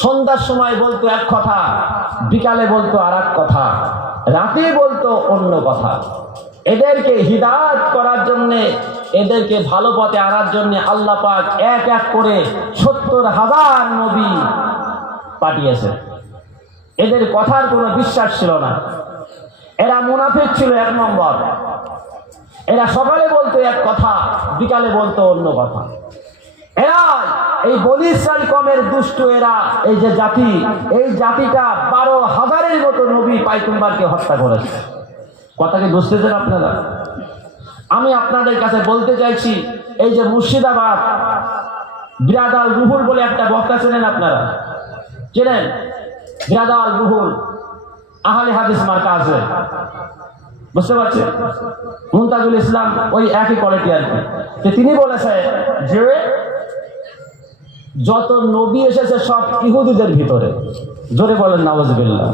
সন্ধ্যার সময় বলতো এক কথা, বিকালে বলতো আর এক কথা, রাতে বলতো অন্য কথা। এদেরকে হিদায়াত করার জন্যে, এদেরকে ভালো পথে আনার জন্যে আল্লাহ পাক এক এক করে ৭০,০০০ নবী পাঠিয়েছে। এদের কথার কোনো বিশ্বাস ছিল না। এরা মুনাফিক ছিল এক নম্বর। এরা সকালে বলতো এক কথা, বিকালে বলতো অন্য কথা। এরা এই বনী ইসরাইল কওমের দুষ্টু এরা, এই যে জাতি, এই জাতিটা ১২,০০০-এর মতো নবী পয়গম্বরকে হত্যা করেছে। কথাকে বুঝতেছেন আপনারা? আমি আপনাদের কাছে বলতে চাইছি, এই যে মুর্শিদাবাদ বিরাদাল রুহুল বলে একটা বক্তা চেনেন আপনারা? চেনেন? বিরাদাল রুহুল আহলে হাদিস মার্কাজে, বুঝতে পারছেন? মুমতাজুল ইসলাম ওই একই কোয়ালিটি আর কি। তিনি বলেছে যে যত নবী এসেছে সব ইহুদিদের ভিতরে। জোরে বলেন নাউজুবিল্লাহ।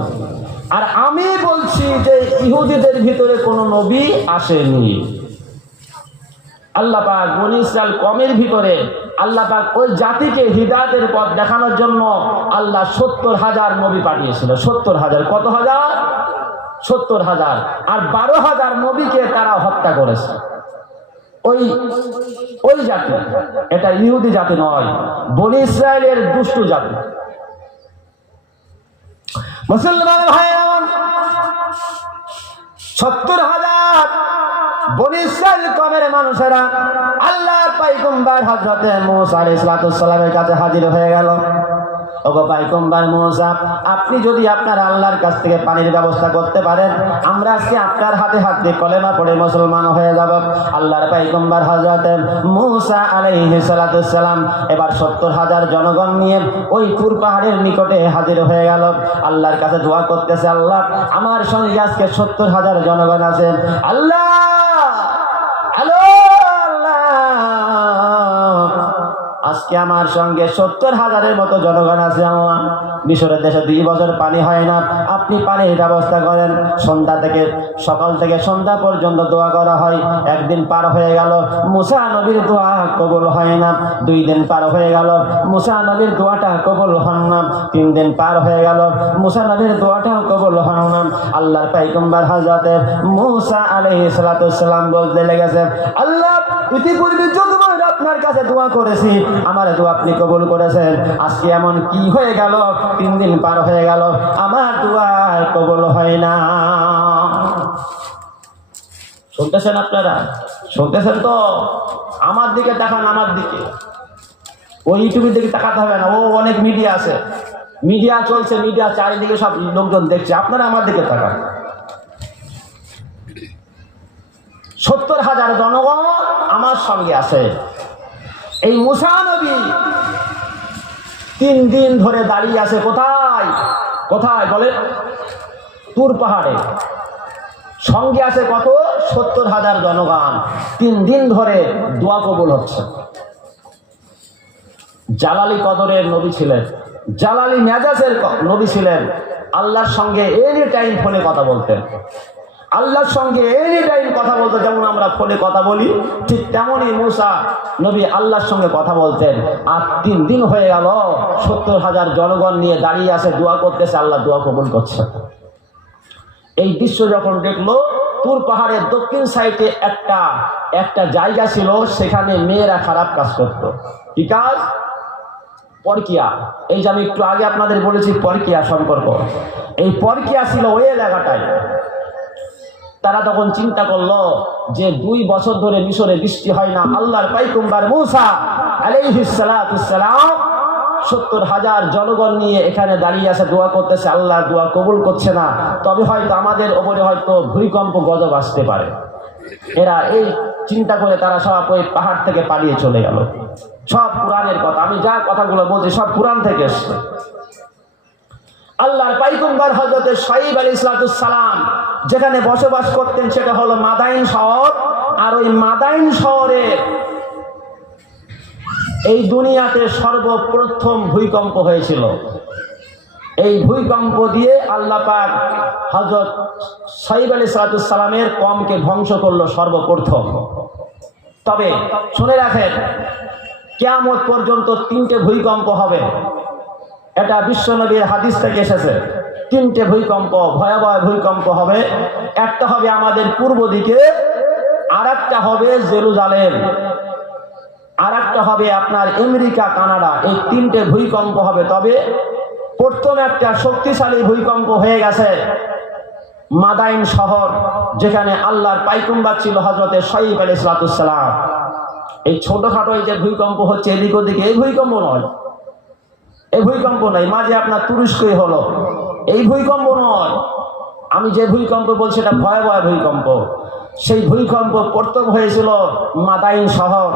আর আমি বলছি যে ইহুদিদের ভিতরে কোনো নবী আসেনি। আল্লাহ পাক বনী ইসরাইল কওমের ভিতরে আল্লাহ পাক ওই জাতিকে হিদায়াতের পথ দেখানোর জন্য আল্লাহ ৭০,০০০ নবী পাঠিয়েছিল। ৭০,০০০। কত হাজার? ৭০,০০০। আর ১২,০০০ নবীকে তারা হত্যা করেছে। ওই জাতি, এটা ইহুদি জাতি নয়, বনী ইসরায়েলের দুষ্টু জাতি। মুসলমান ভাইরা, ৭০,০০০ বনী ইসরাইল কওমের মানুষেরা আল্লাহর পয়গম্বর হযরত মূসা আলাইহিস সালামের কাছে হাজির হয়ে গেল। ওগো পয়গম্বর মূসা, আপনি যদি আপনার আল্লাহর কাছ থেকে পানির ব্যবস্থা করতে পারেন, আমরা আজকে আপনার হাতে হাত দিয়ে কলেমা পড়ে মুসলমান হয়ে যাব। আল্লাহর পয়গম্বর হযরত মূসা আলাইহিস সালাম এবার ৭০,০০০ জনগণ নিয়ে ওই তুর পাহাড়ের নিকটে হাজির হয়ে গেল। আল্লাহর কাছে দোয়া করতেছে, আল্লাহ আমার সঙ্গে আজকে ৭০,০০০ জনগণ আছেন। আল্লাহ আজকে আমার সঙ্গে ৭০,০০০-এর মতো জনগণ আছে। আল্লাহ মিশরের দেশে ২ বছর পানি হয় না, আপনি পানির ব্যবস্থা করেন। সকাল থেকে সন্ধ্যা পর্যন্ত দোয়া করা হয়। একদিন পার হয়ে গেল, মূসা নবীর দোয়া কবুল হয় না। ২ দিন পার হয়ে গেল, মূসা নবীর দোয়াটা কবুল হন না। ৩ দিন পার হয়ে গেল, মূসা নবীর দোয়াটাও কবুল হন না। আল্লাহর পয়গম্বর হযরত মূসা আলাইহিস সালাম বলতে লেগেছে, আল্লাহ ইতিপূর্বে যতবার আপনার কাছে দোয়া করেছি, আমার দোয়া আপনি কবুল করেছেন। আজকে এমন কি হয়ে গেল? ৩ দিন পার হয়ে গেল, আমার দোয়া কবুল হয় না। শুনতেছেন আপনারা? শুনতেছেন তো? আমার দিকে তাকান, আমার দিকে। ওই ইউটিউবের দিকে তাকাতে হবে না, ও অনেক মিডিয়া আছে, মিডিয়া চলছে, মিডিয়া চারিদিকে সব লোকজন দেখছে। আপনারা আমার দিকে তাকান। ৭০,০০০ জনগণ আমার সঙ্গে আছে। এই মূসা নবী ৩ দিন ধরে দাঁড়িয়ে আছে। কোথায়? কোথায় বলে? তুর পাহাড়ে। সঙ্গে আছে কত? ৭০,০০০ জনগণ। ৩ দিন ধরে দোয়া কবুল হচ্ছে। জালালি কদরের নবী ছিলেন, জালালি মেজাজের নবী ছিলেন। আল্লাহর সঙ্গে এনি টাইম ফোনে কথা বলতেন। আল্লাহর সঙ্গে এনি টাইম কথা বলতো। যেমন আমরা ফোনে কথা বলি, ঠিক তেমনই মূসা নবী আল্লাহর সঙ্গে কথা বলতেন। আর ৩ দিন হয়ে গেল, ৭০,০০০ জনগণ নিয়ে দাঁড়িয়ে আছে, দোয়া করতেছে, আল্লাহ দোয়া কবুল করছে। এই দৃশ্য যখন দেখলো, তুর পাহাড়ের দক্ষিণ সাইডে একটা জায়গা ছিল, সেখানে মেয়েরা খারাপ কাজ করত। কি কাজ? পরকিয়া। এই যে আমি একটু আগে আপনাদের বলেছি পরকিয়া সম্পর্ক, এই পরকিয়া ছিল ওই এলাকাটায়। তারা তখন চিন্তা করলো যে ২ বছর ধরে মিশরে বৃষ্টি হয় না। আল্লাহর পয়গম্বর মূসা আলাইহিস সালাম ৭০,০০০ জনগণ নিয়ে এখানে দাঁড়িয়ে আছে, দোয়া করতেছে, আল্লাহ দোয়া কবুল করছে না। তবে হয়তো আমাদের ওপরে হয়তো ভূমিকম্প গজব আসতে পারে। এরা এই চিন্তা করে তারা সব ওই পাহাড় থেকে পালিয়ে চলে গেল। সব কোরআনের কথা, আমি যা কথাগুলো বলছি সব কোরআন থেকে এসছে। আল্লাহর পয়গম্বর হযরত শুআয়ব আলাইহিস সালাম যেখানে বসবাস করতেন সেটা হলো মাদাইন শহর। আর ওই মাদাইন শহরে এই দুনিয়াতে সর্বপ্রথম ভূমিকম্প হয়েছিল। এই ভূমিকম্প দিয়ে আল্লাহ পাক হযরত শুআয়ব আলাইহিস সালামের কওমকে ধ্বংস করলো সর্বপ্রথম। তবে শুনে রাখেন, কিয়ামত পর্যন্ত 3টে ভূমিকম্প হবে। এটা বিশ্বনবীর হাদিস থেকে এসেছে। 3টে ভূমিকম্প, ভয়াবহ ভূমিকম্প হবে। একটা হবে আমাদের পূর্ব দিকে, আর একটা হবে জেরুজালেম, আর একটা হবে আপনার আমেরিকা, কানাডা। এই 3টে ভূমিকম্প হবে। তবে প্রথম একটা শক্তিশালী ভূমিকম্প হয়ে গেছে মাদাইন শহর, যেখানে আল্লাহর পাইগম্বর ছিল হযরতে শুআয়ব আলাইহিস সালাম। এই ছোটখাটো এই যে ভূমিকম্প হচ্ছে এদিক ওদিকে, এই ভূমিকম্প নয়, এই ভূমিকম্প নয়। মাঝে আপনার তুরস্কই হলো, এই ভূমিকম্প নয়। আমি যে ভূমিকম্প বলছি এটা ভয়াবহ ভূমিকম্প। সেই ভূমিকম্প প্রথম হয়েছিল মাদাইন শহর,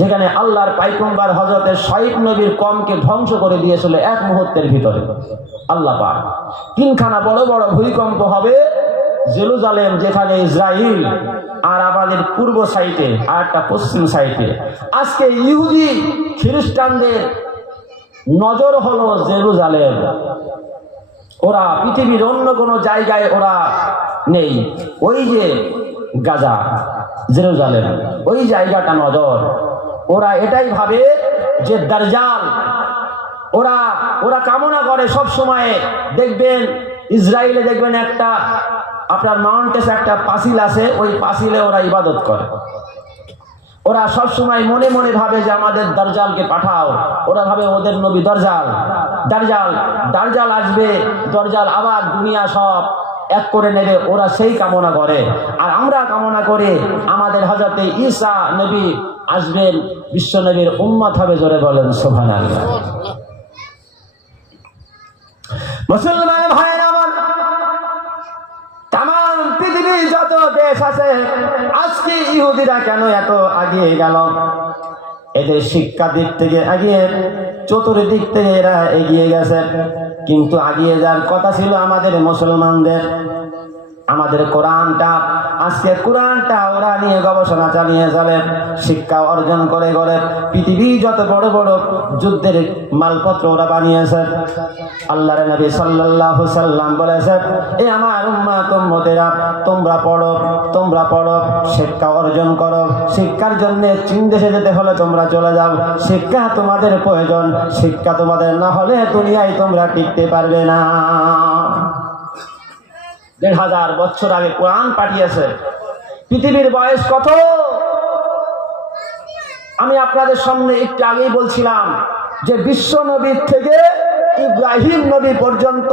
যেখানে আল্লাহর পাইগম্বর হযরতে শুআয়ব নবীর কওমকে ধ্বংস করে দিয়েছিল এক মুহূর্তের ভিতরে আল্লাহ পাক। 3খানা বড় বড় ভূমিকম্প হবে জেরুজালেম, যেখানে ইসরাইল, আর আমাদের পূর্ব সাইডে আর একটা পশ্চিম সাইডে। আজকে ইহুদি খ্রিস্টানদের নজর হলো জেরুজালেম। ওরা পৃথিবীর অন্য কোনো জায়গায় ওরা নেই। ওই যে গাজা, জেরুজালেম, ওই জায়গাটা নজর। ওরা এটাই ভাবে যে দাজ্জাল, ওরা ওরা কামনা করে সব সময়। দেখবেন ইসরায়েলে দেখবেন একটা আপনার মাউন্টেস একটা পাঁচিল আছে, ওই পাঁচিলে ওরা ইবাদত করে। ওরা সব সময় মনে মনে ভাবে যে আমাদের দাজ্জালকে পাঠাও। ওরা ভাবে ওদের নবী দাজ্জাল, দাজ্জাল দাজ্জাল আসবে, দাজ্জাল আবার দুনিয়া সব এক করে নেবে। ওরা সেই কামনা করে। আর আমরা কামনা করে আমাদের হযরতে ঈসা নবী আসবেন, বিশ্ব নবীর উম্মত হবে। জোরে বলেন সুবহানাল্লাহ। মুসলমান ভাইরা আমার, তামাম পৃথিবীর যত দেশ আছে, আজকে ইহুদিরা কেন এত এগিয়ে গেল? এদের শিক্ষা দিক থেকে এগিয়ে, চতুর্দিক থেকে এরা এগিয়ে গেছে। কিন্তু এগিয়ে যাওয়ার কথা ছিল আমাদের মুসলমানদের। আমাদের কোরআনটা, আজকে কোরআনটা ওরা নিয়ে গবেষণা চালিয়ে চলে, শিক্ষা অর্জন করে করে পৃথিবী যত বড় বড় যুদ্ধের মালপত্র ওরা বানিয়েছে। আল্লাহর নবী সাল্লাল্লাহু সাল্লাম বলেছেন, এ আমার উম্মতেরা, তোমরা পড়ো, তোমরা পড়ো, শিক্ষা অর্জন করো। শিক্ষার জন্য চীন দেশে যেতে হলে তোমরা চলে যাও। শিক্ষা তোমাদের প্রয়োজন। শিক্ষা তোমাদের না হলে দুনিয়ায় তোমরা টিকতে পারবে না। ১,৫০০ বছর আগে কোরআন পাঠিয়েছে। পৃথিবীর বয়স কত? আমি আপনাদের সামনে একটু আগেই বলছিলাম যে বিশ্ব নবীর থেকে ইব্রাহিম নবী পর্যন্ত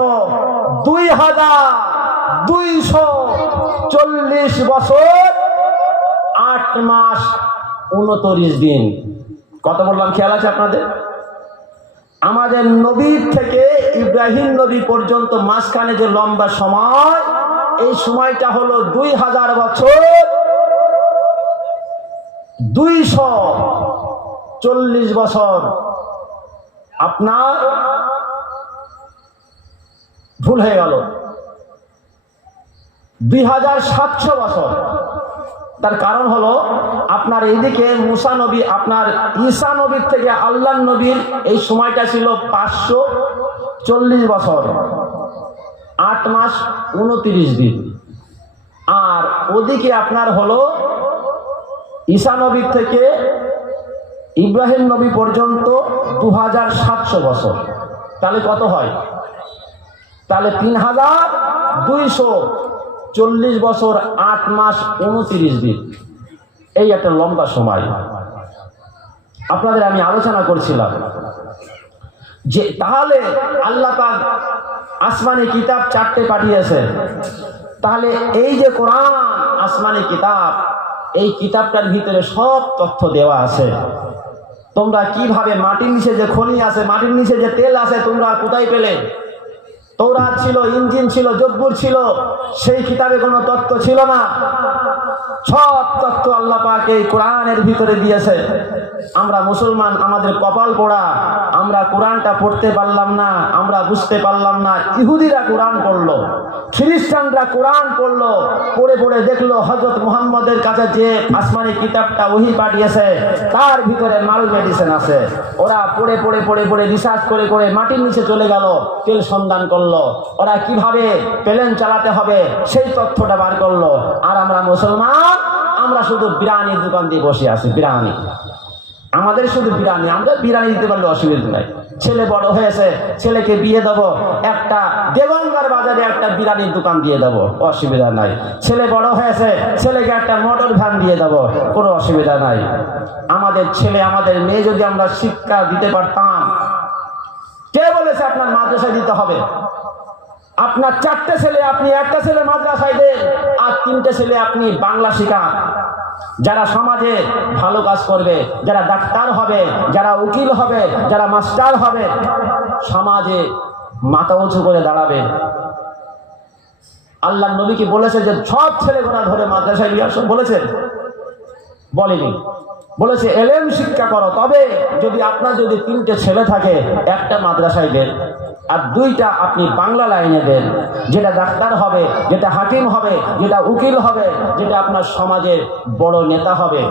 ২,২৪০ বছর ৮ মাস ২৯ দিন। কত বললাম খেয়াল আছে আপনাদের? আমাদের নবীর থেকে ইব্রাহিম নবী পর্যন্ত মাঝখানে যে লম্বা সময়, এই সময়টা হলো ২,০০০ বছর ২৪০ বছর। আপনার ভুল হয়ে গেল, ২,৭০০ বছর। তার কারণ হলো আপনার এইদিকে মুসা নবী, আপনার ঈসা নবীর থেকে আল্লাহ নবীর এই সময়টা ছিল ৫৪০ বছর ৮ মাস ২৯ দিন। আর ওদিকে আপনার হলো ঈসা নবীর থেকে ইব্রাহিম নবী পর্যন্ত ২,৭০০ বছর। তাহলে কত হয়? তাহলে ৩,২৪০ বছর ৮ মাস ২৯ দিন। এই একটা লম্বা সময়। আপনাদের আমি আলোচনা করছিলাম যে তাহলে আল্লাহ পাক আসমানি কিতাব 4টে পাঠিয়েছে। তাহলে এই যে কোরআন আসমানি কিতাব, এই কিতাবটার ভিতরে সব তথ্য দেওয়া আছে। তোমরা কিভাবে, মাটির নিচে যে খনি আছে, মাটির নিচে যে তেল আছে, তোমরা কোথায় পেলে? তৌরাত ছিল, ইনজিল ছিল, জব্বুর ছিল, সেই কিতাবে কোনো তথ্য ছিল না। সব তথ্য আল্লাহ পাক এই কোরআনের ভিতরে দিয়েছে। আমরা মুসলমান, আমাদের কপাল পোড়া, আমরা কোরআনটা পড়তে পারলাম না, আমরা বুঝতে পারলাম না। ইহুদিরা কোরআন পড়লো, খ্রিস্টানরা কোরআন পড়লো, পড়ে পড়ে দেখলো হযরত মুহাম্মদের কাছে যে আসমানি কিতাবটা ওহী পাঠিয়েছে তার ভিতরে মাল মেডিসিন আছে। ওরা পড়ে পড়ে পড়ে পড়ে রিসার্চ করে করে মাটির নিচে চলে গেল, তেল সন্ধান করলো, ওরা কিভাবে প্লেন চালাতে হবে সেই তথ্যটা বার করলো। আর আমরা মুসলমান, আমরা শুধু বিরিয়ানির দোকান দিয়ে বসে আছি। বিরিয়ানি আমাদের শুধু বিরিয়ানি, আমরা বিরিয়ানি দিতে পারলে অসুবিধা নাই। ছেলে বড় হয়েছে, ছেলেকে বিয়ে দেবো, একটা দেগঙ্গার বাজারে একটা বিরিয়ানির দোকান দিয়ে দেবো, অসুবিধা নাই। ছেলে বড় হয়েছে, ছেলেকে একটা মোটর ভ্যান দিয়ে দেবো, কোনো অসুবিধা নাই। আমাদের ছেলে আমাদের মেয়ে যদি আমরা শিক্ষা দিতে পারতাম, কে বলেছে আপনার মাদ্রাসায় দিতে হবে? আপনার 4টে ছেলে, আপনি একটা ছেলে মাদ্রাসায় দেন, আর 3টে ছেলে আপনি বাংলা শিখান। যারা সমাজে ভালো কাজ করবে, যারা ডাক্তার হবে, যারা উকিল হবে, যারা মাস্টার হবে, সমাজে মাথা উঁচু করে দাঁড়াবে। আল্লাহ নবী কি বলেছে যে সব ছেলেগুলা ধরে মাদ্রাসায় নিয়ে আসো? বলেছেন? বলেনি। বলেছে এলেম শিক্ষা করো। তবে যদি আপনার যদি 3টে ছেলে থাকে, একটা মাদ্রাসায় দেন, আর 2টা আপনি বাংলা লাইনে দেন, যেটা ডাক্তার হবে, যেটা হাকিম হবে, যেটা উকিল হবে, যেটা আপনার সমাজে বড় নেতা হবে,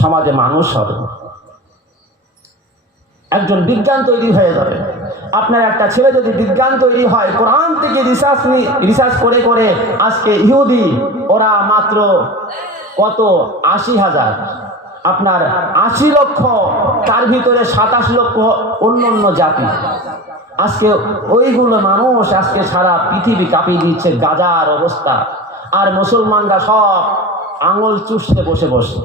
সমাজে মানুষ হবে, একজন বিজ্ঞান তৈরি হয়ে যাবে। আপনার একটা ছেলে যদি বিজ্ঞান তৈরি হয়, কোরআন থেকে রিসার্চ করে করে আজকে ইহুদি ওরা মাত্র কত 80,000, আপনার 80 লক্ষ, তার ভিতরে 27 লক্ষ অন্য জাতি। আজকে ওইগুলো মানুষ আজকে সারা পৃথিবী কাঁপিয়ে দিচ্ছে, গাজার অবস্থা। আর মুসলমানরা সব আঙুল চুষতে বসে বসে।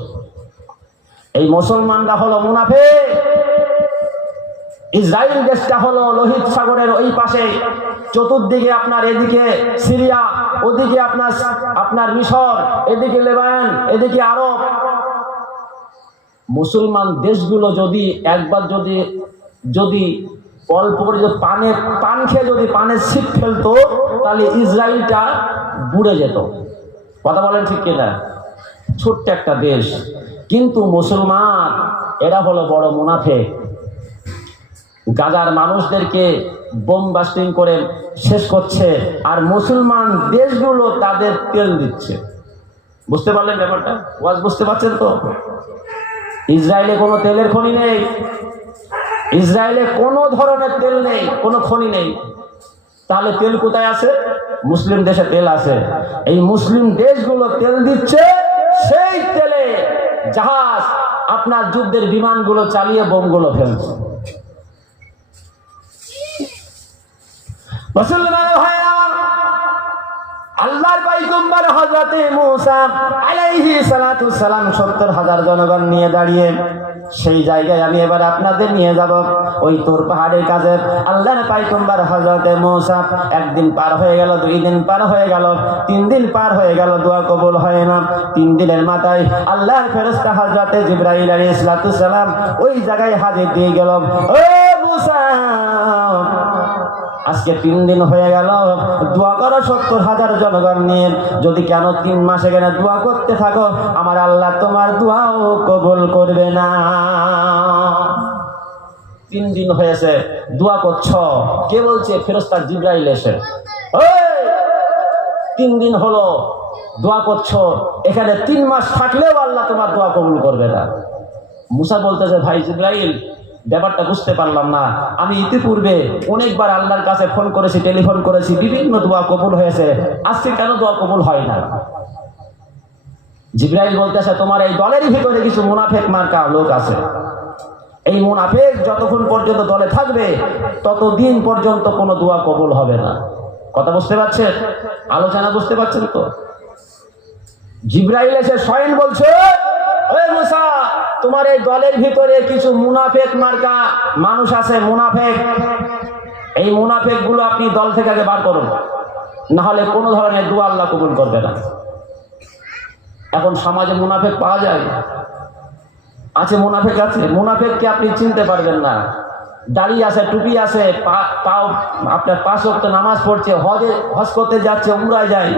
এই মুসলমানরা হলো মুনাফিক। ইসরায়েল দেশটা হলো লোহিত সাগরের ওই পাশে, চতুর্দিকে আপনার এদিকে সিরিয়া, ওদিকে আপনার মিশর, এদিকে লেবানন, এদিকে আরব। মুসলমান দেশগুলো যদি একবার যদি অল্প করে পান খেয়ে যদি পানের ছিপ ফেলতো, তাহলে ইসরায়েলটা বুড়ে যেত। কথা বলেন ঠিক কিনা? ছোট্ট একটা দেশ, কিন্তু মুসলমান এরা হলো বড় মুনাফিক। গাজার মানুষদেরকে বোম বাস্টিং করে শেষ করছে, আর মুসলমান দেশগুলো তাদের তেল দিচ্ছে। বুঝতে পারলেন ব্যাপারটা? ওয়াজ বুঝতে পারছেন তো? ইসরায়েলে কোনো তেলের খনি নেই, ইসরায়েলে কোনো ধরনের তেল নেই, কোনো খনি নেই। তাহলে তেল কোথায় আছে? মুসলিম দেশে তেল আছে। এই মুসলিম দেশগুলো তেল দিচ্ছে, সেই তেলে জাহাজ আপনার যুদ্ধের বিমানগুলো চালিয়ে বোমগুলো ফেলছে। মুসলমান ভাইরা, আল্লাহর পয়গম্বর হযরতে মূসা আলাইহিস সালাতু সালাম 70,000 জনগণ নিয়ে দাঁড়িয়ে, সেই জায়গায় আমি এবার আপনাদের নিয়ে যাব। ওই তোর পাহাড়ের কাছে আল্লাহর পয়গম্বর হযরতে মূসা একদিন পার হয়ে গেল, 2 দিন পার হয়ে গেল, 3 দিন পার হয়ে গেল, দোয়া কবুল হয় না। 3 দিনের মাথায় আল্লাহর ফেরেশতা হযরতে জিবরাইল আলাইহিস সালাতু সালাম ওই জায়গায় হাজির দিয়ে গেল। ও মূসা, আজকে 3 দিন হয়ে গেল, দোয়া করো 70,000 জনগণ নিয়ে। যদি কেন 3 মাস এখানে দোয়া করতে থাকো, আমার আল্লাহ তোমার দোয়াও কবুল করবে না। 3 দিন হয়েছে দোয়া করছ, কে বলছে? ফেরেশতা জিবরাইল এসে। 3 দিন হলো দোয়া করছো, এখানে 3 মাস থাকলেও আল্লাহ তোমার দোয়া কবুল করবে না। মূসা বলতেছে, ভাই জিবরাইল, ব্যাপারটা বুঝতে পারলাম না। আমি ইতিপূর্বে অনেকবার আল্লাহর কাছে ফোন করেছি, টেলিফোন করেছি, বিভিন্ন দোয়া কবুল হয়েছে, আজকে কেন দোয়া কবুল হয় না? জিবরাইল বলতেছে, তোমার এই দলের ভিতরে কিছু মুনাফিক মার্কা লোক আছে। এই মুনাফিক যতক্ষণ পর্যন্ত দলে থাকবে, ততদিন পর্যন্ত কোনো দোয়া কবুল হবে না। কথা বুঝতে পারছেন? আলোচনা বুঝতে পারছেন তো? জিবরাইল এসে স্বয়ং বলছে, ওই মূসা, তোমার এই দলের ভিতরে কিছু মুনাফিক মার্কা মানুষ আছে, মুনাফিক। এই মুনাফিক গুলো আপনি দল থেকে আগে বার করুন, না হলে কোনো ধরনের দোয়া আল্লাহ কবুল করবে না। এখন সমাজে মুনাফিক পাওয়া যায়? আছে, মুনাফিক আছে। মুনাফিককে আপনি চিনতে পারবেন না। দাড়ি আছে, টুপি আছে, পাও আপনার 5 ওয়াক্ত নামাজ পড়ছে, হজ করতে যাচ্ছে, উমরায় যায়,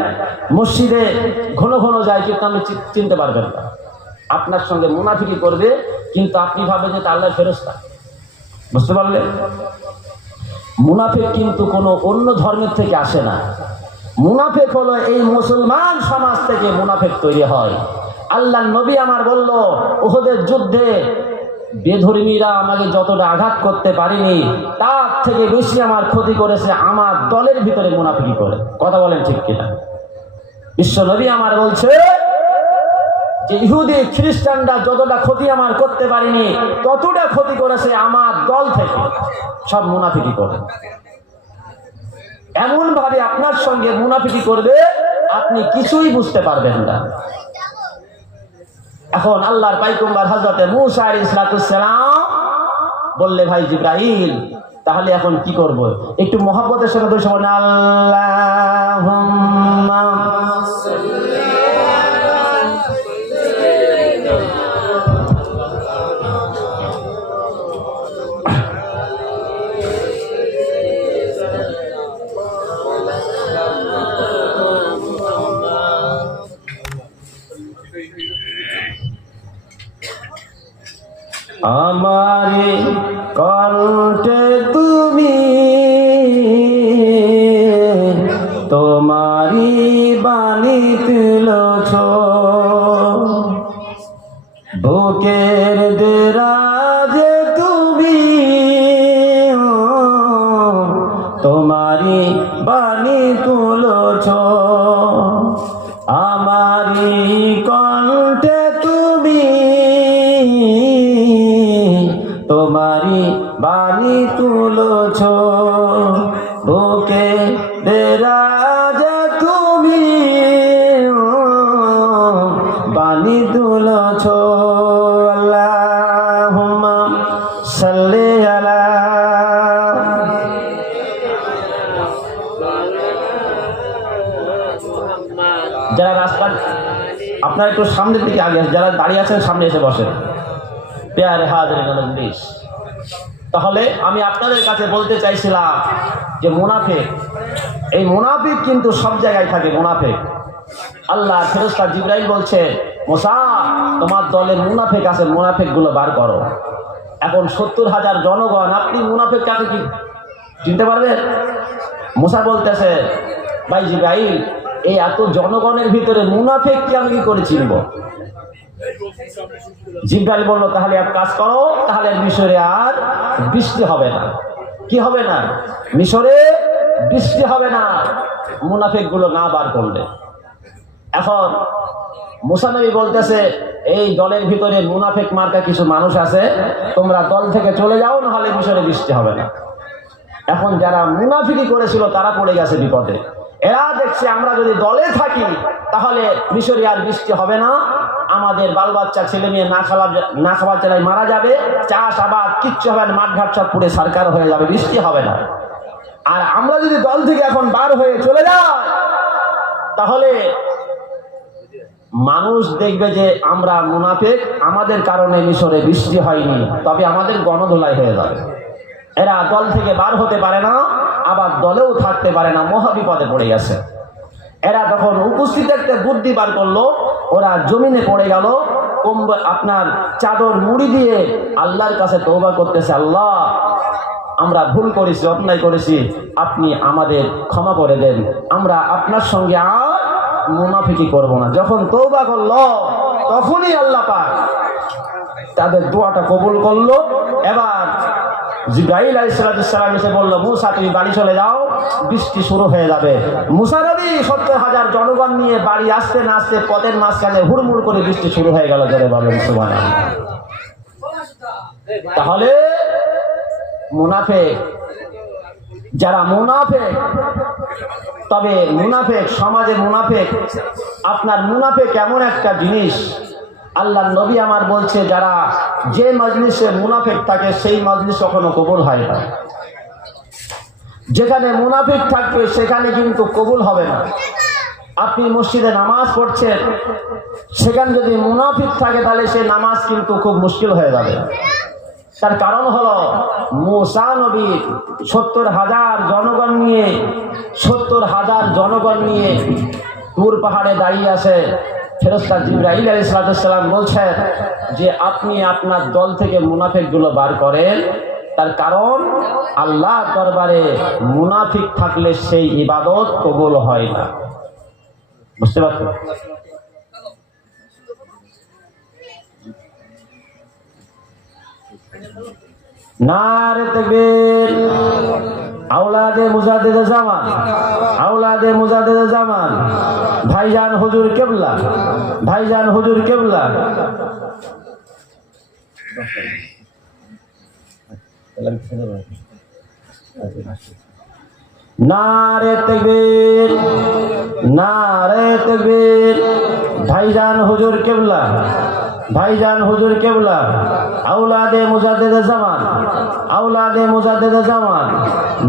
মসজিদে ঘন ঘন যায়, কিন্তু আপনি চিনতে পারবেন না। আপনার সঙ্গে মুনাফিকি করবে, কিন্তু আপনি ভাবেন যে আল্লাহর ফেরেশতা। বুঝতে পারলেন? মুনাফিক কিন্তু কোনো অন্য ধর্মের থেকে আসে না। মুনাফিক হলো এই মুসলমান সমাজ থেকে মুনাফিক তৈরি হয়। আল্লাহ নবী আমার বলল, উহুদের যুদ্ধে বেধর্মীরা আমাকে যতটা আঘাত করতে পারেনি, তার থেকে বেশি আমার ক্ষতি করেছে আমার দলের ভিতরে মুনাফিকি করে। কথা বলেন ঠিক কিনা? বিশ্ব নবী আমার বলছে যে ইহুদি খ্রিস্টানরা যতটা ক্ষতি আমার করতে পারিনি ততটা ক্ষতি করেছে আমার দল থেকে, সব মুনাফিকি করে। এমন ভাবে আপনার সঙ্গে মুনাফিকি করবে আপনি কিছুই বুঝতে পারবেন না। এখন আল্লাহর পয়গম্বর হযরত মূসা আলাইহিস সালাম বললে, ভাই জিবরাইল তাহলে এখন কি করব? একটু মহব্বতের সঙ্গে বলে শোনেন, আল্লাহুম্মা আমারে কণ্ঠে তুমি তোমারি বাণী তুলেছ, বুকের দেরাজে তুমি তোমারি বাণী তুলেছ, আমারি কণ্ঠে তুমি তোমারি বাণী তুলেছ, বুকে দেরাজে তুমি বাণী তুলেছ। আল্লাহুম্মা সাল্লি আলা, যারা রাস্তা আপনারা একটু সামনের দিকে আগে, যারা দাঁড়িয়ে আছেন সামনে এসে বসেন। প্যারে হাজিরিন, তাহলে আমি আপনাদের কাছে বলতে চাইছিলাম যে মুনাফিক, এই মুনাফিক কিন্তু সব জায়গায় থাকে। মুনাফিক আল্লাহ ফেরেশতা জিবরাইল বলছে, মুসা তোমার দলে মুনাফিক আছে, মুনাফিক গুলো বার করো। এখন 70,000 জনগণ, আপনি মুনাফিক কাকে কি চিনতে পারবেন? মুসা বলতেছে, ভাই জিবরাইল এই এত জনগণের ভিতরে মুনাফিক কি আমি কি করে চিনব? জিবরাইল বলল, তাহলে এক কাজ করো, তাহলে মিশরে আর বৃষ্টি হবে না। কি হবে না? মিশরে বৃষ্টি হবে না মুনাফিক গুলো না বার করলে। এখন মুসা নবী বলতেছে, এই দলের ভিতরে মুনাফিক মার্কা কিছু মানুষ আছে, তোমরা দল থেকে চলে যাও, নাহলে মিশরে বৃষ্টি হবে না। এখন যারা মুনাফিকি করেছিল তারা পড়ে গেছে বিপদে। এরা দেখছে আমরা যদি দলে থাকি তাহলে মিশরে আর বৃষ্টি হবে না, আমাদের বাল বাচ্চা ছেলে মেয়ে না খাবার জেলায় মারা যাবে, চাষ আবাদ কিচ্ছু হবে না, মাঠঘাট সব পুড়ে সরকার হয়ে যাবে, বৃষ্টি হবে না। আর আমরা যদি দল থেকে এখন বার হয়ে চলে যাই তাহলে মানুষ দেখবে যে আমরা মুনাফিক, আমাদের কারণে মিশরে বৃষ্টি হয়নি, তবে আমাদের গণধোলাই হয়ে যাবে। এরা দল থেকে বার হতে পারে না, আবার দলেও থাকতে পারে না, মহা বিপদে পড়ে গেছে। এরা তখন উপস্থিত একটা বুদ্ধি বার করলো, ওরা জমিনে পড়ে গেল, আপনার চাদর মুড়ি দিয়ে আল্লাহর কাছে তওবা করতেছে, আল্লাহ আমরা ভুল করেছি, অন্যায় করেছি, আপনি আমাদের ক্ষমা করে দেন, আমরা আপনার সঙ্গে আর মুনাফিকি করব না। যখন তওবা করলো তখনই আল্লাহ পাক তাদের দোয়াটা কবুল করলো। এবার জিবরাইল আলাইহিস সালাম এসে বলল, মুসা তুমি বাড়ি চলে যাও, বৃষ্টি শুরু হয়ে যাবে। মুসা নবী 70,000 জনগণ নিয়ে বাড়ি আসতে না আসতে পথের মাঝখানে হুড়মুড় করে বৃষ্টি শুরু হয়ে গেল। জোরে বলেন সুবহানাল্লাহ। তাহলে মুনাফিক, যারা মুনাফিক, তবে মুনাফিক সমাজে মুনাফিক, আপনার মুনাফিক এমন একটা জিনিস, আল্লাহ নবী আমার বলছে, যারা যে মজলিসে মুনাফিক থাকে সেই মজলিস কখনো কবুল হয় না। যেখানে মুনাফিক থাকবে সেখানে কিন্তু কবুল হবে না। আপনি মসজিদে নামাজ পড়ছেন, সেখানে যদি মুনাফিক থাকে তাহলে সেই নামাজ কিন্তু খুব মুশকিল হয়ে যাবে। তার কারণ হলো মুসা নবী 70,000 জনগণ নিয়ে 70,000 জনগণ নিয়ে তুর পাহাড়ে দাঁড়িয়ে আছে। ফেরেশতা জিবরাইল আলাইহিস সালাম বলছেন যে আপনি আপনার দল থেকে মুনাফিক গুলো বার করেন, তার কারণ আল্লাহ দরবারে মুনাফিক থাকলে সেই ইবাদত কবুল হয় না। বুঝতে পারছেন? নারে তাকবীর, আওলাদে মুজাদ্দিদে জামান, আওলাদে মুজাদ্দিদে জামান, ভাইজান হুজুর কেবলা, ভাইজান হুজুর কেবলা। নারে তাকবীর, নারে তাকবীর। ভাইজান হুজুর কেবলা, ভাইজান হুজুর কেবলা, আওলাদে মুজাদ্দিদে জামান, আওলাদে মুজাদ্দিদে জামান।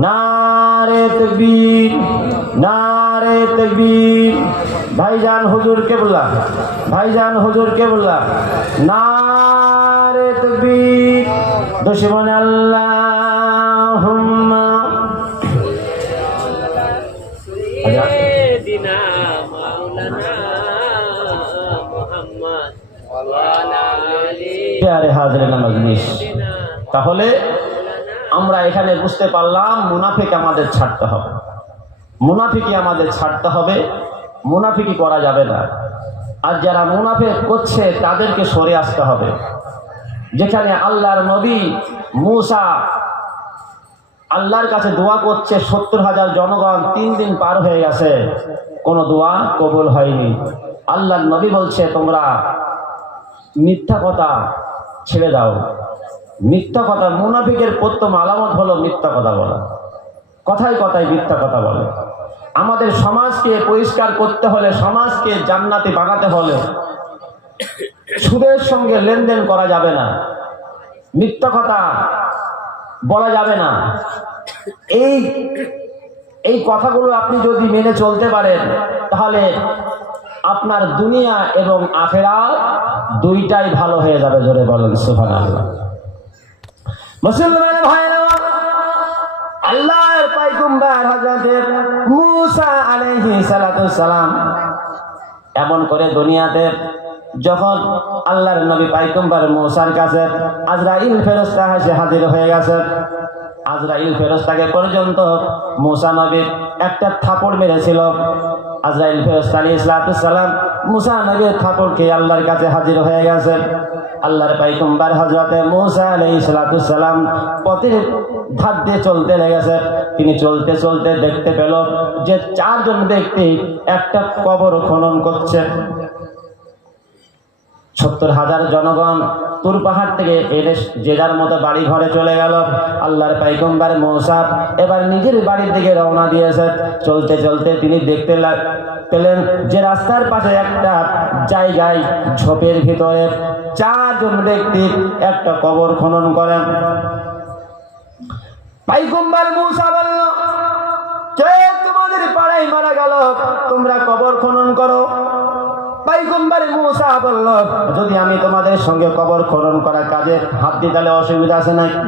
নারে তাকবীর, নারে তাকবীর। ভাইজান হুজুর কেবলা, ভাইজান হুজুর কেবলা। নারে তাকবীর। দুশমন আল্লাহুম্মা সাইয়্যিদিনা মাওলানা মুহাম্মদ ওয়া আলা আলিহি প্যারে হাজরিন মজলিস। তাহলে আমরা এখানে বুঝতে পারলাম মুনাফিক আমাদের ছাড়তে হবে, মুনাফিকি আমাদের ছাড়তে হবে, মুনাফিকি করা যাবে না। আর যারা মুনাফিক করছে তাদেরকে সরে আসতে হবে। যেখানে আল্লাহর নবী মূসা আল্লাহর কাছে দোয়া করছে, 70,000 জনগণ 3 দিন পার হয়ে গেছে, কোনো দোয়া কবুল হয়নি। আল্লাহর নবী বলছে তোমরা মিথ্যা কথা ছেড়ে দাও। মিথ্যা কথা, মুনাফিকের প্রথম আলামত হলো মিথ্যা কথা বলা, কথায় কথায় মিথ্যা কথা বলে। আমাদের সমাজকে পরিষ্কার করতে হলে, সমাজকে জান্নাতি বানাতে হলে সুদের সঙ্গে লেনদেন করা যাবে না, মিথ্যা কথা বলা যাবে না। এই কথাগুলো আপনি যদি মেনে চলতে পারেন তাহলে আপনার দুনিয়া এবং আখিরাত দুইটাই ভালো হয়ে যাবে। জোরে বলেন সুবহানাল্লাহ। মুসলমান ভাইরা, আল্লাহর পয়গম্বর হযরত মূসা আলাইহিস সালাম এমন করে দুনিয়াতে যখন আল্লাহর নবী পয়গম্বর মূসার কাছে আজরাইল ফেরেশতা এসে হাজির হয়ে গেছে, আজরাইল ফেরেশতাকে পর্যন্ত মূসা নবী একটা থাপড় মেরেছিল। আজরাইল ফেরেশতা আলাইহিস সালাম মূসা নবীর থাপড় খেয়ে আল্লাহর কাছে হাজির হয়ে গেছে। আল্লাহর পয়গম্বর হযরত মূসা আলাইহিস সালাম পথের ধার দিয়ে চলতে লেগেছে। তিনি চলতে চলতে দেখতে পেল যে 4 জন ব্যক্তি একটা কবর খনন করছে। 70,000 জনগণ তুর পাহাড় থেকে এনে যে যার মতো বাড়ি ঘরে চলে গেল। আল্লাহর পয়গম্বর মূসা এবার নিজের বাড়ির দিকে রওনা দিয়েছে। চলতে চলতে তিনি দেখতে পেলেন যে রাস্তার পাশে একটা জায়গায় ঝোপের ভিতরে 4 জন ব্যক্তি একটা কবর খনন করেন। পয়গম্বর মূসা বলল, কে তোমাদের পাড়ায় মারা গেল, তোমরা কবর খনন করো। পয়গম্বর মূসা বলল, যদি আমি তোমাদের সঙ্গে কবর খনন করার কাজে হাত দিই তাহলে অসুবিধা আছে নাকি?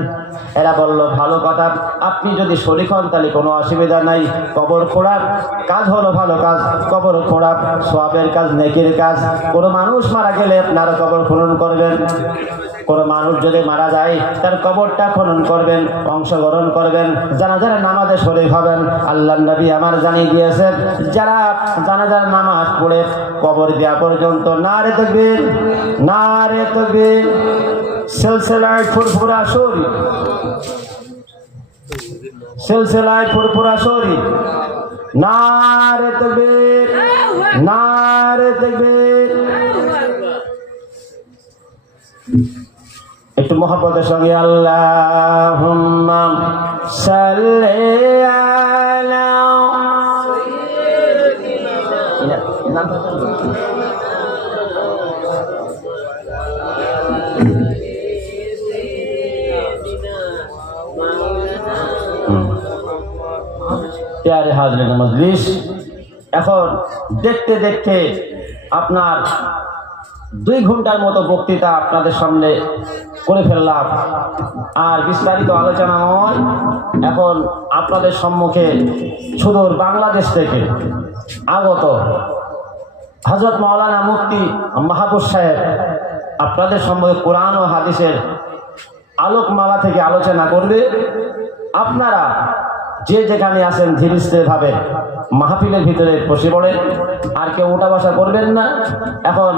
এরা বলল, ভালো কথা, আপনি যদি শরীক হন তাহলে কোনো অসুবিধা নাই। কবর খোঁড়ার কাজ হলো ভালো কাজ, কবর খোঁড়া সওয়াবের কাজ, নেকির কাজ। কোনো মানুষ মারা গেলে আপনারা কবর খনন করবেন। কোনো মানুষ যদি মারা যায় তার কবরটা খনন করবেন, অংশগ্রহণ করবেন, জানাজার নামাজে শরীক হবেন। আল্লাহর নবী আমার জানিয়ে দিয়েছেন, যারা জানাজার নামাজ পড়ে কবর দেওয়া পর্যন্ত নারে তাকবীর, নারে তাকবীর, সিলসিলায় ফুরফুরা শরীফ, সিলসিলায় ফুরফুরা শরীফ, নারে তাকবীর, নারে তাকবীর। একটু মহব্বতের সঙ্গে আল্লাহুম্মা সাল্লি আলা প্যারে হাজরিন মজলিস। এখন দেখতে দেখতে আপনার 2 ঘন্টার মতো বক্তৃতা আপনাদের সামনে করে ফেললাম, আর বিস্তারিত আলোচনা নয়। এখন আপনাদের সম্মুখে সুদূর বাংলাদেশ থেকে আগত হযরত মাওলানা মুফতি মাহবুব সাহেব আপনাদের সম্মুখে কোরআন ও হাদিসের আলোকমালা থেকে আলোচনা করবে। আপনারা যে যেখানে আছেন ধীরে স্থির ভাবে মাহফিলের ভিতরে বসে পড়েন, আর কেউ উঠা বসা করবেন না। এখন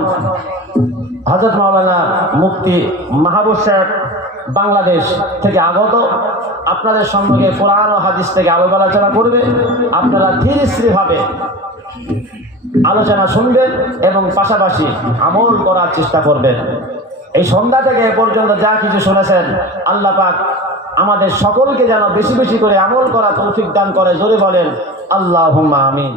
হযরত মাওলানা মুফতি মাহবুব সাহেব বাংলাদেশ থেকে আগত, আপনাদের সম্মুখে কোরআন ও হাদিস থেকে আলোচনা করবে। আপনারা ধীর স্থিরভাবে আলোচনা শুনবেন এবং পাশাপাশি আমল করার চেষ্টা করবেন। এই সন্ধ্যা থেকে এ পর্যন্ত যা কিছু শুনেছেন, আল্লাহ পাক আমাদের সকলকে যেন বেশি বেশি করে আমল করা তৌফিক দান করে। জোরে বলেন আল্লাহুম্মা আমিন।